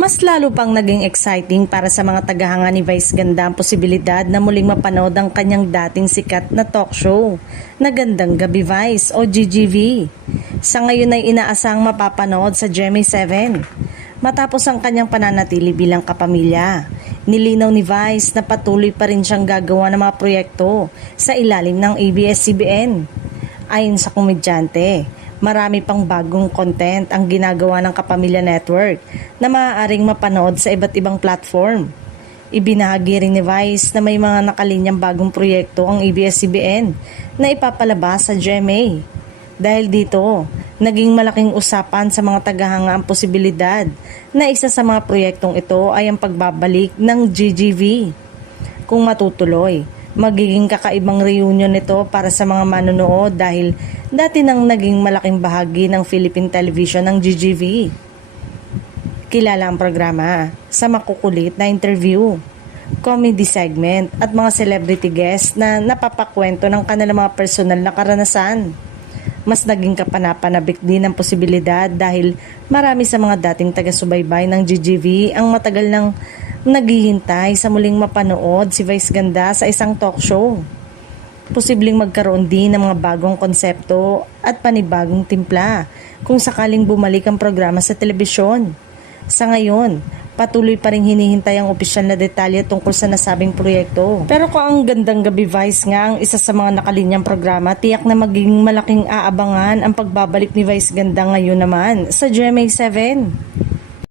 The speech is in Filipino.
Mas lalo pang naging exciting para sa mga tagahanga ni Vice Ganda ang posibilidad na muling mapanood ang kanyang dating sikat na talk show na Gandang Gabi Vice o GGV. Sa ngayon ay inaasang mapapanood sa GMA 7 matapos ang kanyang pananatili bilang kapamilya. Nilinaw ni Vice na patuloy pa rin siyang gagawa ng mga proyekto sa ilalim ng ABS-CBN. Ayon sa komedyante, marami pang bagong content ang ginagawa ng Kapamilya Network na maaaring mapanood sa iba't ibang platform. Ibinahagi rin ni Vice na may mga nakalinyang bagong proyekto ang ABS-CBN na ipapalabas sa GMA. Dahil dito, naging malaking usapan sa mga tagahanga ang posibilidad na isa sa mga proyektong ito ay ang pagbabalik ng GGV. Kung matutuloy, magiging kakaibang reunion nito para sa mga manonood dahil dati nang naging malaking bahagi ng Philippine Television ng GGV. Kilala ang programa sa makukulit na interview, comedy segment at mga celebrity guests na napapakwento ng kanilang mga personal na karanasan. Mas naging kapanapanabik din ang posibilidad dahil marami sa mga dating taga-subaybay ng GGV ang matagal nang naghihintay sa muling mapanood si Vice Ganda sa isang talk show. Posibleng magkaroon din ng mga bagong konsepto at panibagong timpla kung sakaling bumalik ang programa sa telebisyon. Sa ngayon, patuloy pa rin hinihintay ang opisyal na detalye tungkol sa nasabing proyekto. Pero kung ang Gandang Gabi Vice nga ang isa sa mga nakalinyang programa, tiyak na magiging malaking aabangan ang pagbabalik ni Vice Ganda ngayon naman sa GMA 7.